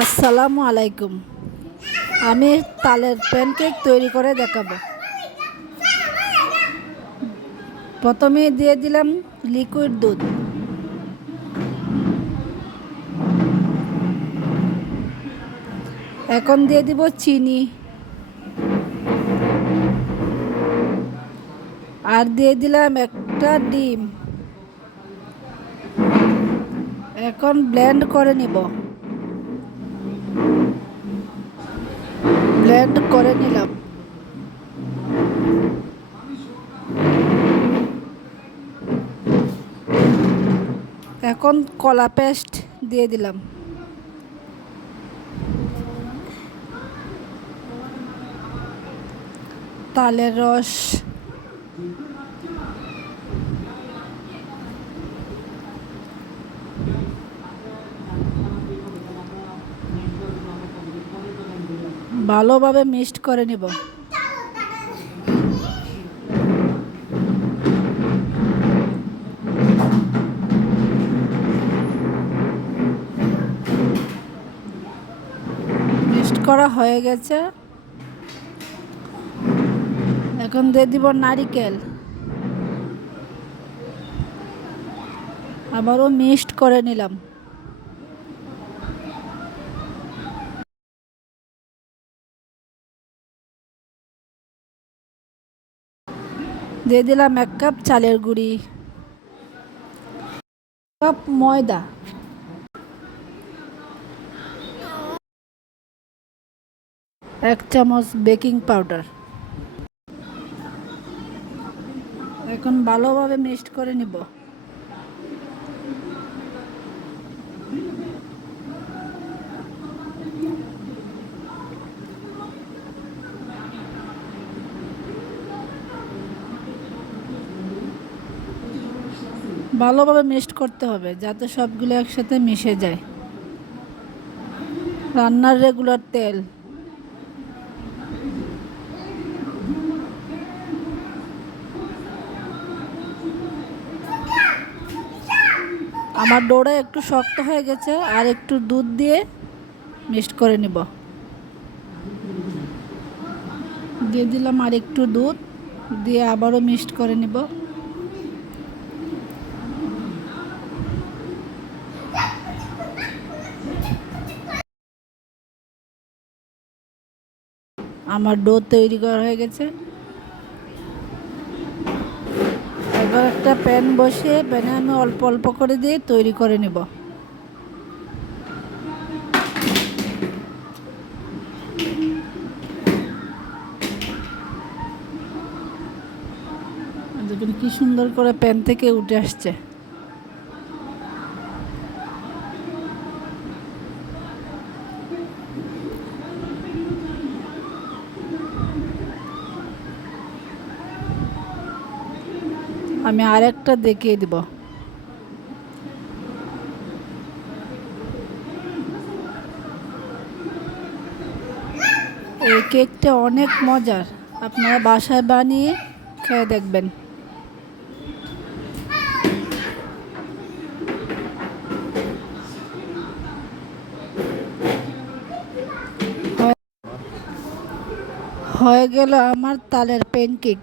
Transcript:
আসসালামু আলাইকুম। আমি তালের প্যানকেক তৈরি করে দেখাবো। প্রথমে দিয়ে দিলাম লিকুইড দুধ, এখন দিয়ে দিব চিনি আর দিয়ে দিলাম একটা ডিম। এখন ব্লেন্ড করে নিব। ব্লেন্ড করে নিলাম। এখন কলা পেস্ট দিয়ে দিলাম। তালের রস, ভালোভাবে মিক্সড করে নিব। মিক্সড করা হয়ে গেছে। এখন দিয়ে দিব নারিকেল, আবারও মিক্সড করে নিলাম। দিয়ে দিলাম 1 কাপ চালের গুঁড়ি, কাপ ময়দা, 1 চামচ বেকিং পাউডার। এখন ভালোভাবে মিক্সড করে নিব। ভালোভাবে মিক্সড করতে হবে যাতে সবগুলো একসাথে মিশে যায়। রান্নার রেগুলার তেল, আমার ডোটা একটু শক্ত হয়ে গেছে, আর একটু দুধ দিয়ে মিক্সড করে নিব। দিয়ে দিলাম আর একটু দুধ দিয়ে আবারও মিক্সড করে নিব। আমার ডো তৈরি করা হয়ে গেছে। এবার একটা প্যান বসিয়ে প্যানে আমি অল্প অল্প করে দিয়ে তৈরি করে নেব। দেখুন কি সুন্দর করে প্যান থেকে উঠে আসছে। আমি আরেকটা দেখিয়ে দিব। এই কেকটা অনেক মজার, আপনারা বাসায় বানিয়ে খেয়ে দেখবেন। হয়ে গেল আমার তালের প্যানকেক।